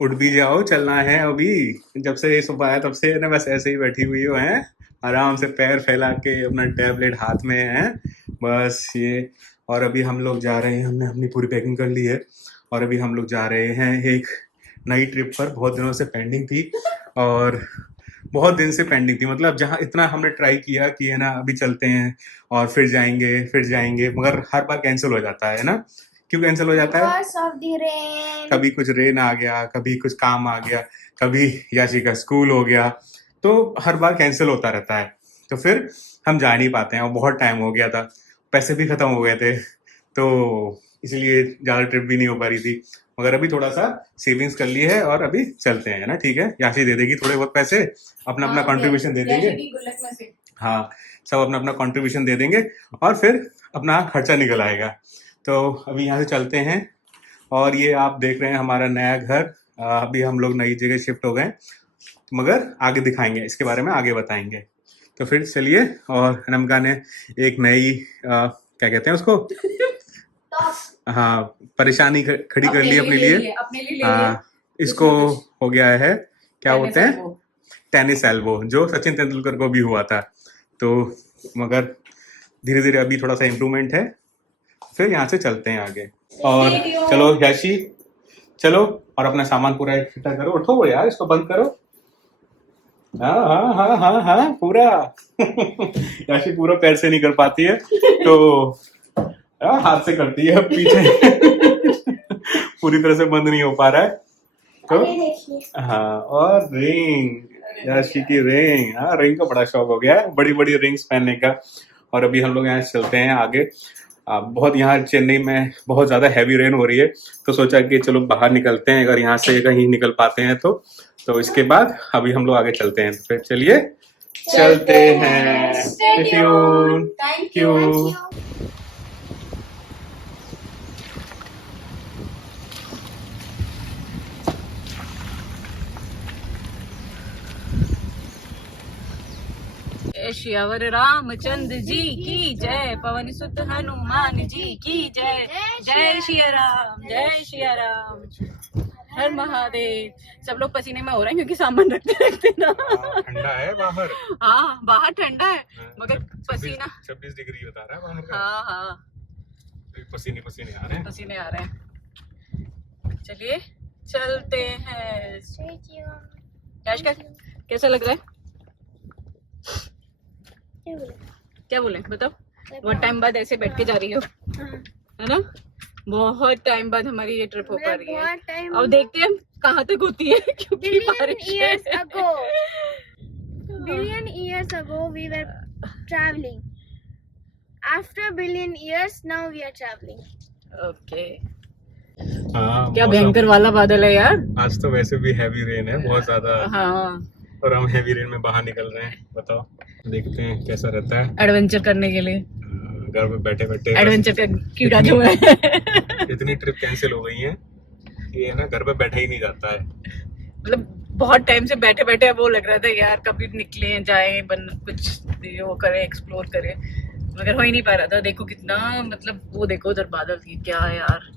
उठ भी जाओ, चलना है अभी। जब से ये सुबह आया तब से ना बस ऐसे ही बैठी हुई हो हैं, आराम से पैर फैला के अपना टैबलेट हाथ में है, बस ये। और अभी हम लोग जा रहे हैं, हमने अपनी पूरी पैकिंग कर ली है, और अभी हम लोग जा रहे हैं एक नई ट्रिप पर। बहुत दिनों से पेंडिंग थी, और बहुत दिन से पेंडिंग थी, मतलब जहाँ इतना हमने ट्राई किया कि है ना अभी चलते हैं और फिर जाएंगे, मगर हर बार कैंसिल हो जाता है ना। क्यों कैंसिल हो जाता है? Because of the rain. कभी कुछ रेन आ गया, कभी कुछ काम आ गया, कभी याशी का स्कूल हो गया, तो हर बार कैंसिल होता रहता है। तो फिर हम जा नहीं पाते हैं, और बहुत टाइम हो गया था, पैसे भी खत्म हो गए थे, तो इसलिए ज़्यादा ट्रिप भी नहीं हो पा रही थी। मगर अभी थोड़ा सा सेविंग्स कर ली है, और अभी चलते हैं ना। ठीक है, याशी दे देगी थोड़े बहुत पैसे, अपना अपना कंट्रीब्यूशन दे देंगे। हाँ, सब अपना अपना कंट्रीब्यूशन दे देंगे, और फिर अपना खर्चा निकल आएगा। तो अभी यहाँ से चलते हैं। और ये आप देख रहे हैं हमारा नया घर। अभी हम लोग नई जगह शिफ्ट हो गए, मगर आगे दिखाएंगे, इसके बारे में आगे बताएंगे। तो फिर चलिए। और नमका ने एक नई क्या कहते हैं उसको, हाँ, परेशानी खड़ी कर ली अपने लिए। हाँ, इसको हो गया है, क्या बोलते हैं, टेनिस एल्बो, जो सचिन तेंदुलकर को भी हुआ था। तो मगर धीरे धीरे अभी थोड़ा सा इम्प्रूवमेंट है। फिर यहाँ से चलते हैं आगे। और चलो याशी, चलो, और अपना सामान पूरा इकट्ठा करो। उठो यार, इसको बंद करो। हाँ हाँ हाँ हाँ हाँ, पूरा। याशी पूरा पैर से नहीं कर पाती है, तो हाथ से करती है पीछे। पूरी तरह से बंद नहीं हो पा रहा है। तो हाँ, और रिंग, याशी की रिंग। हाँ, रिंग का बड़ा शौक हो गया है, बड़ी बड़ी रिंग्स पहनने का। और अभी हम लोग यहाँ चलते हैं आगे। बहुत यहाँ चेन्नई में बहुत ज़्यादा हैवी रेन हो रही है, तो सोचा कि चलो बाहर निकलते हैं, अगर यहाँ से कहीं निकल पाते हैं तो इसके बाद अभी हम लोग आगे चलते हैं। फिर चलिए चलते हैं। Stay tuned. Thank you. श्यावर Ramchandra ji की जय, पवन सुत हनुमान जी की जय। जय श्री राम, जय श्री राम, हर महादेव। सब लोग पसीने में हो रहे हैं क्योंकि सामान रखते रखते ना। ठंडा है बाहर। हाँ, बाहर ठंडा है, मगर पसीना 26 डिग्री बता रहा है बाहर का। हाँ हाँ, पसीने पसीने आ रहे हैं, पसीने आ रहे हैं। चलिए चलते हैं। कैसा लग रहा है? क्या बोले बताओ। बहुत टाइम बाद ऐसे बैठ के जा रही हो, है ना? बहुत टाइम बाद हमारी ये ट्रिप हो पा रही है। और देखते हैं कहाँ तक होती है, क्योंकि बारिश है। Billion years ago we were traveling. After billion years now we are traveling. Okay. हाँ, क्या भयंकर वाला बादल है यार। आज तो वैसे भी हैवी रेन है बहुत ज्यादा। हाँ, और हम हैवी रेन में बाहर निकल रहे हैं। बताओ, देखते हैं कैसा रहता है एडवेंचर करने के लिए। घर में बैठे बैठे एडवेंचर का कीड़ा जो है। इतनी ट्रिप कैंसिल हो गई है कि ना घर में बैठा ही नहीं जाता है। मतलब बहुत टाइम से बैठे बैठे वो लग रहा था यार, कभी निकले जाए, कुछ वो करे, एक्सप्लोर करे, मगर हो ही नहीं पा रहा था। देखो कितना, मतलब वो देखो उधर बादल थी, क्या है यार।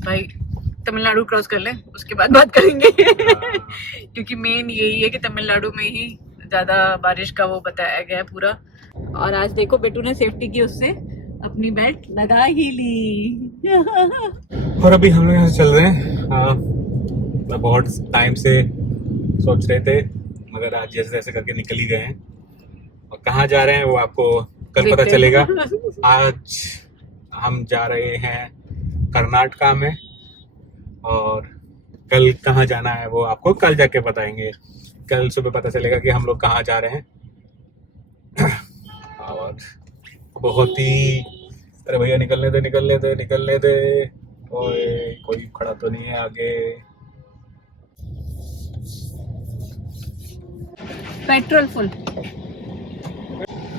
भाई तमिलनाडु क्रॉस कर लें, उसके बाद बात करेंगे। क्योंकि मेन यही है कि तमिलनाडु में ही ज्यादा बारिश का वो बताया गया है पूरा। और आज देखो बेटू ने सेफ्टी की उससे अपनी बेल्ट लगा ही ली। और अभी हम लोग यहाँ से चल रहे हैं। बहुत टाइम से सोच रहे थे, मगर आज जैसे जैसे करके निकल ही गए हैं। और कहाँ जा रहे हैं वो आपको कल पता चलेगा। आज हम जा रहे हैं कर्नाटका में, और कल कहाँ जाना है वो आपको कल जाके बताएंगे। कल सुबह पता चलेगा कि हम लोग कहाँ जा रहे हैं। और बहुत ही, अरे भैया निकलने दे निकलने दे निकलने दे। ओए, कोई खड़ा तो नहीं है आगे। Petrol full,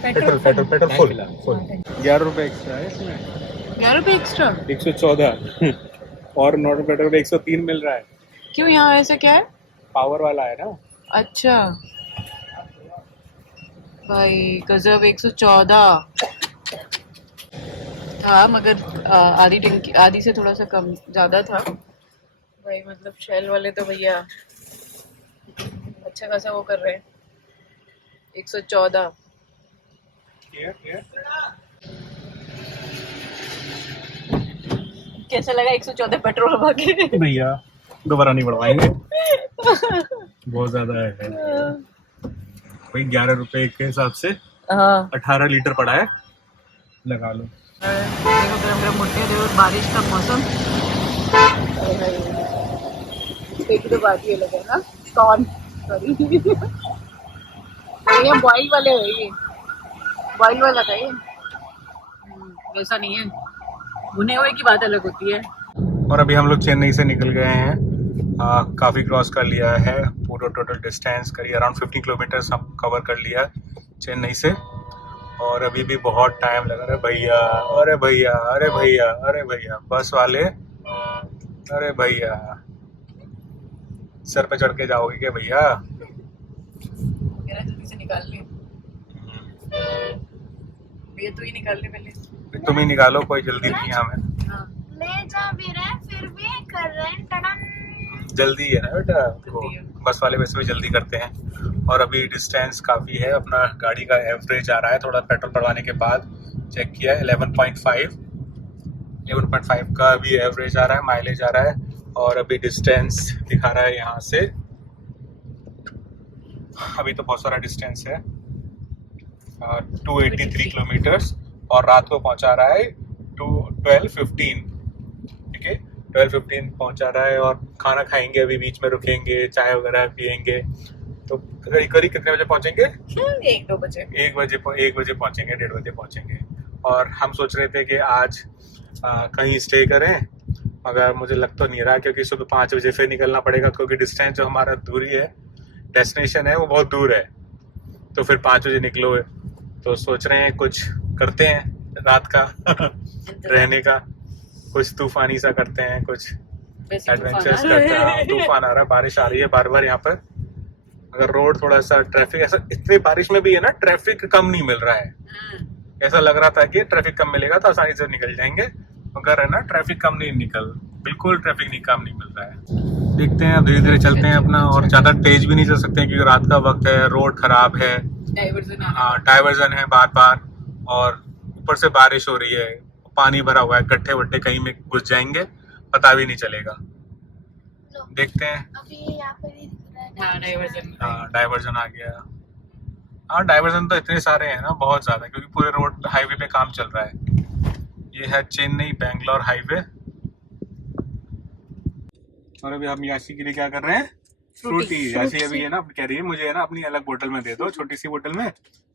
petrol petrol petrol full full. 11 रुपए एक्स्ट्रा है इसमें। 11 रुपए एक्स्ट्रा, 114। और नॉर्मल पेट्रोल 103 मिल रहा है। क्यों यहाँ ऐसा क्या है? पावर वाला है ना। अच्छा भाई, गजब। 114 था, मगर आधी टंकी, आधी से थोड़ा सा कम ज्यादा था, भाई मतलब शेल वाले तो भैया अच्छा खासा वो कर रहे हैं। 114 कैसा लगा 114 पेट्रोल भरवा के? भैया दोबारा नहीं बढ़वाएंगे, बहुत ज्यादा है भाई। 11 रुपए के हिसाब से हाँ 18 लीटर पड़ा है, लगा लो। देखो गरम गरम भुट्टे, देखो बारिश का मौसम। एक तो बात ही अलग है ना, कौन सॉरी ये बॉइल वाले है, ये बॉइल वाला था ये, वैसा नहीं है, भुने हुए की बात अलग होती है। और अभी हम लोग चेन्नई से निकल गए हैं, काफ़ी क्रॉस कर लिया है, पूरा टोटल डिस्टेंस करीब अराउंड 50 किलोमीटर्स हम कवर कर लिया चेन्नई से। और अभी भी बहुत टाइम लगा रहा है भैया, अरे भैया, अरे भैया, अरे भैया, बस वाले, अरे भैया, सर पे चढ़ के जाओगे क्या भैया? जल्दी से निकाल ले भैया, तू ही निकाल ले पहले। तुम ही निकालो, कोई जल्दी नहीं है हमें। हाँ ले जा भी रहे फिर भी कर रहे हैं टड़न। जल्दी है ना बेटा, जल्दी है। बस वाले वैसे भी जल्दी करते हैं। और अभी डिस्टेंस काफ़ी है, अपना गाड़ी का एवरेज आ रहा है, थोड़ा पेट्रोल भरवाने के बाद चेक किया है 11.5 का अभी एवरेज आ रहा है, माइलेज आ रहा है। और अभी डिस्टेंस दिखा रहा है यहाँ से, अभी तो बहुत सारा डिस्टेंस है, 283 किलोमीटर्स, और रात को पहुँचा रहा है 12:15, ठीक है 12:15 पहुँचा रहा है। और खाना खाएंगे, अभी बीच में रुकेंगे, चाय वगैरह पियेंगे, तो करीब कितने बजे पहुँचेंगे? 1-2 बजे, 1 बजे पहुँचेंगे, 1:30 बजे पहुँचेंगे। और हम सोच रहे थे कि आज कहीं स्टे करें, मगर मुझे लग तो नहीं रहा, क्योंकि सुबह 5 बजे फिर निकलना पड़ेगा, क्योंकि डिस्टेंस जो हमारा दूरी है, डेस्टिनेशन है, वो बहुत दूर है। तो फिर 5 बजे निकलो, तो सोच रहे हैं कुछ करते हैं रात का रहने का, कुछ तूफानी सा करते हैं, कुछ एडवेंचर्स करते हैं। तूफान आ रहा है, बारिश आ रही है बार बार यहाँ पर। अगर रोड थोड़ा सा ट्रैफिक, ऐसा इतनी बारिश में भी है ना, ट्रैफिक कम नहीं मिल रहा है। ऐसा लग रहा था कि ट्रैफिक कम मिलेगा तो आसानी से निकल जाएंगे, मगर है ना, ट्रैफिक कम नहीं बिल्कुल ट्रैफिक नहीं कम नहीं मिल रहा है। देखते हैं, धीरे धीरे चलते हैं अपना, और ज्यादा तेज भी नहीं चल सकते हैं, क्योंकि रात का वक्त है, रोड खराब है, डाइवर्जन है बार बार, और ऊपर से बारिश हो रही है, पानी भरा हुआ है, गड्ढे वड्ढे कहीं में घुस जाएंगे, पता भी नहीं चलेगा। देखते हैं। अभी यहाँ पर ही दिख रहा है डाइवर्जन आ गया। हाँ, डाइवर्जन तो इतने सारे हैं ना, बहुत ज्यादा, क्योंकि पूरे रोड हाईवे पे काम चल रहा है। ये है चेन्नई बैंगलोर हाईवे। और अभी हम याशी के लिए क्या कर रहे हैं? फ्रूटी। याशी अभी है ना, कह रही है मुझे है ना अपनी अलग बोतल में दे दो, छोटी सी बोतल में,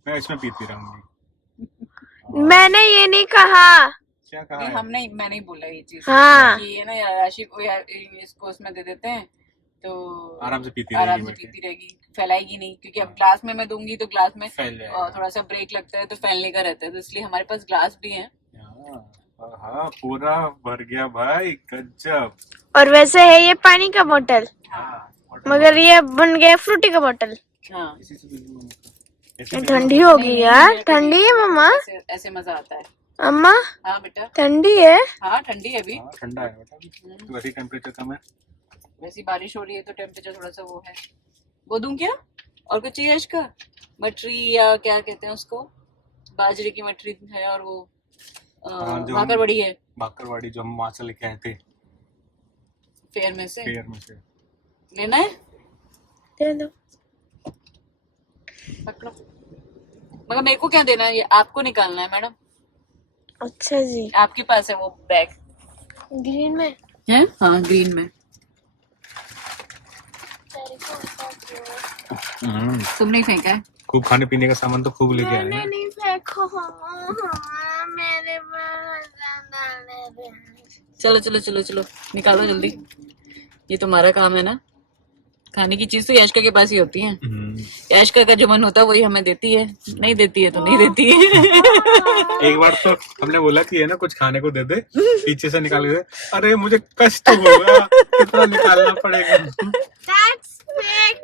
मैं इसमें पीती रहूंगी। मैंने ये नहीं कहा। क्या कहा है? हमने मैं नहीं बोला ये चीज, हाँ। कि है ना राशि को यार इसको उसमें दे देते हैं तो आराम से पीती रहेगी, फैलाएगी नहीं, क्योंकि अब ग्लास में मैं दूंगी तो ग्लास में फैल जाएगा। थोड़ा सा ब्रेक लगता है तो फैलने का रहता है, तो इसलिए हमारे पास ग्लास भी है। हाँ, पूरा भर गया भाई, गजब। और वैसे है ये पानी का बोतल, मगर ये बन गया फ्रूटी का बोतल। हाँ ठंडी होगी यार, ठंडी है मम्मा, ऐसे मजा आता है। अम्मा हाँ बेटा, ठंडी है। हाँ ठंडी है अभी, ठंडा है बेटा, तो वैसे टेम्परेचर कम है, वैसी बारिश हो रही है तो टेम्परेचर थोड़ा सा वो है। वो दूं क्या? और कुछ चाहिए इसका? मटरी या क्या कहते हैं उसको, बाजरे की मटरी है, और वो भाकरवड़ी है, भाकरवड़ी जो हम वहाँ से लेके आए थे फेयर में से लेना है, दे दो। पकड़ो। मगर मेरे को क्या देना है, ये आपको निकालना है मैडम। अच्छा जी, आपके पास है वो बैग ग्रीन में है? हाँ ग्रीन में। तुमने ही फेंका है? खूब खाने पीने का सामान तो खूब लेके आए मैंने हैं। नहीं फेंको, मेरे चलो चलो चलो चलो निकालो जल्दी, ये तुम्हारा काम है ना, खाने की चीज तो याशिका के पास ही होती है। याशिका का जो मन होता है वही हमें देती है, नहीं देती है तो नहीं देती है। एक बार तो हमने बोला कि है ना कुछ खाने को दे दे, पीछे से निकाल के दे, अरे मुझे कष्ट होगा, कितना निकालना पड़ेगा। That's fake.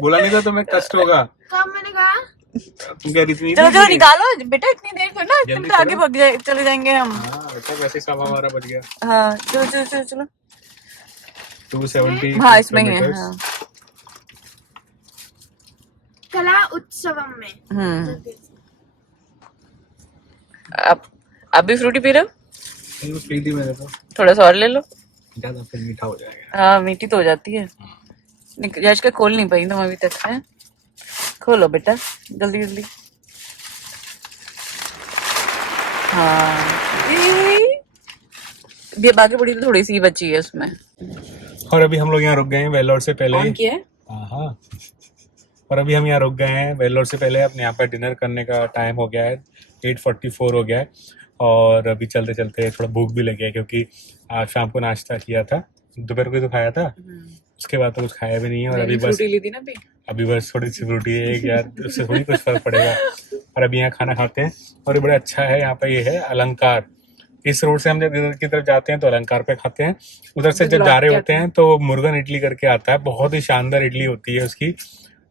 बोला नहीं था तुम्हें कष्ट होगा? कब मैंने कहा? तुम कह रही थी चलो चलो निकालो बेटा, इतनी देर तो ना, तुम जल्दी तो आगे करो। भाग जाए, चले जाएंगे हम। हाँ बेटा, वैसे सब हमारा बच गया। हाँ चलो चलो चलो चलो, 270 हाँ इसमें ही है। kilometers. हाँ। कला उत्सवम में। आप भी फ्रूटी पी रहे हो? पी ली मैंने तो, थोड़ा सा और ले लो। ज्यादा फिर मीठा हो जाएगा। हाँ मीठी तो हो जाती है। यश का खोल नहीं पाई तुम अभी तक है। खोलो बेटा जल्दी जल्दी। हाँ ये बाकी बड़ी तो थोड़ी सी बची है उसमें। और अभी हम लोग यहाँ रुक गए हैं वेल्लोर से पहले। ऑन किया है? हाँ। और अभी हम यहाँ रुक गए हैं वेल्लोर से पहले। अपने यहाँ पर डिनर करने का टाइम हो गया है, 8:44 हो गया है। और अभी चलते चलते थोड़ा भूख भी लग गया क्योंकि आज शाम को नाश्ता किया था, दोपहर को तो खाया था, उसके बाद तो कुछ खाया भी नहीं है। और अभी बस फ्रूटी ली थी ना अभी बस थोड़ी सी फ्रूटी है यार, उससे थोड़ी कुछ फर्क पड़ेगा। और अभी यहाँ खाना खाते हैं। और ये बड़ा अच्छा है, यहाँ पे ये है अलंकार। इस रोड से हम जब इधर की तरफ जाते हैं तो अलंकार पे खाते हैं, उधर से जब जा रहे होते हैं तो मुर्गन इडली करके आता है। बहुत ही शानदार इडली होती है उसकी।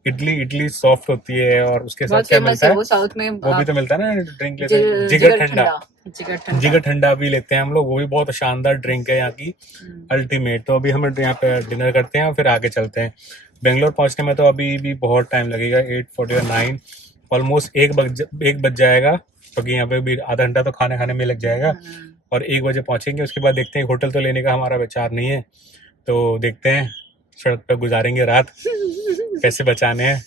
इडली सॉफ्ट होती है। और उसके साथ क्या मिलता है वो साउथ में वो भी तो मिलता है ना, ड्रिंक लेते हैं जिगर ठंडा। जिगर ठंडा भी लेते हैं हम लोग, वो भी बहुत शानदार ड्रिंक है यहाँ की, अल्टीमेट। तो अभी हम यहाँ पे डिनर करते हैं और फिर आगे चलते हैं। बेंगलोर पहुंचने में तो अभी भी बहुत टाइम लगेगा, 8:49 ऑलमोस्ट 1 बज जाएगा, क्योंकि यहाँ पे भी आधा घंटा तो खाने खाने में लग जाएगा। और 1 बजे पहुंचेंगे। उसके बाद देखते हैं, होटल तो लेने का हमारा विचार नहीं है, तो देखते हैं सड़क पर गुजारेंगे रात, कैसे बचाने हैं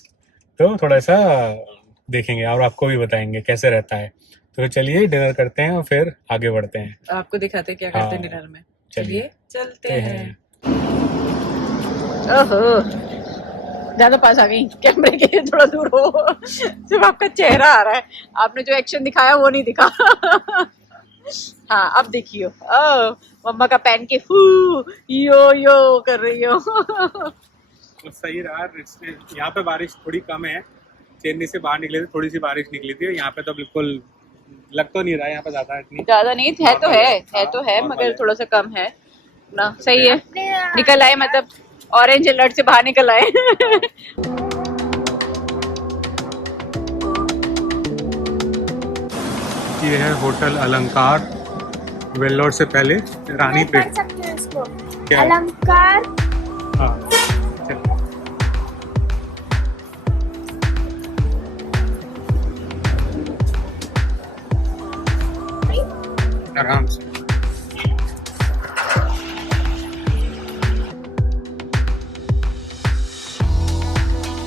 तो थोड़ा सा देखेंगे और आपको भी बताएंगे कैसे रहता है। तो चलिए डिनर करते हैं और फिर आगे बढ़ते हैं। आपको दिखाते हैं क्या करते हैं हाँ, डिनर में। चलिए चलते हैं। ओहो ज्यादा पास आ गई कैमरे के, थोड़ा दूर हो। सिर्फ आपका चेहरा आ रहा है, आपने जो एक्शन दिखाया वो नहीं दिखा। हाँ अब देखियो, मम्मा का पहन के यो यो कर रही हो। तो सही रहा। यहाँ पे बारिश थोड़ी कम है, चेन्नई से बाहर निकले थे थोड़ी सी बारिश निकली थी, यहाँ पे तो बिल्कुल लग तो नहीं रहा है यहाँ पे ज्यादा नहीं है तो है मगर थोड़ा सा कम है ना। सही है, निकल आए, मतलब ऑरेंज अलर्ट से बाहर निकल आए। ये है होटल अलंकार, वेल्लोर से पहले रानी पे। पढ़ सकते हैं इसको, क्या है? अलंकार। हाँ आराम से।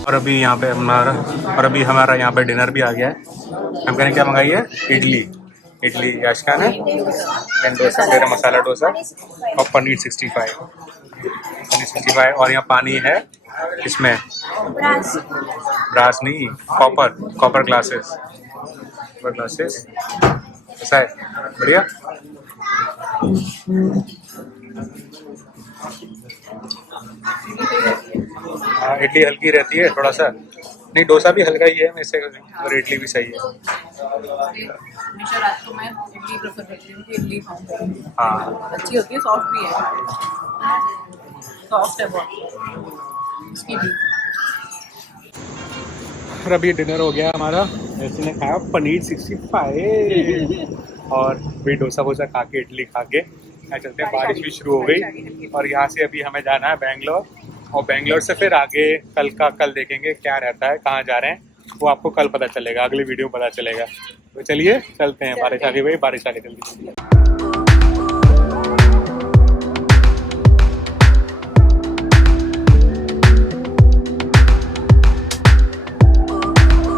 और अभी यहाँ पे हमारा यहाँ पे डिनर भी आ गया है। हमने क्या मंगाई है? इडली याशका ने, देन डोसा, मेरा मसाला डोसा और पनीर 65। और यहाँ पानी है इसमें, ब्रास नहीं, कॉपर ग्लासेस। ऐसा है, बढ़िया। हाँ इडली हल्की रहती है थोड़ा सा, नहीं डोसा भी हल्का ही है वैसे, और इडली भी सही है। हमेशा रात को मैं इडली प्रेफर करती हूँ कि इडली खाऊं। हाँ अच्छी होती है, सॉफ्ट भी है, सॉफ्ट है बहुत इसकी भी। और अभी डिनर हो गया हमारा, ऐसे ने खाया पनीर 65 और भी डोसा वोसा खा के, इडली खा के यहाँ चलते हैं। बारिश भी शुरू हो गई और यहाँ से अभी हमें जाना है बेंगलोर, और बेंगलोर से फिर आगे कल देखेंगे क्या रहता है, कहाँ जा रहे हैं वो आपको कल पता चलेगा, अगली वीडियो में पता चलेगा। तो चलिए चलते हैं, बारिश आ गई भाई, बारिश आ गई जल्दी।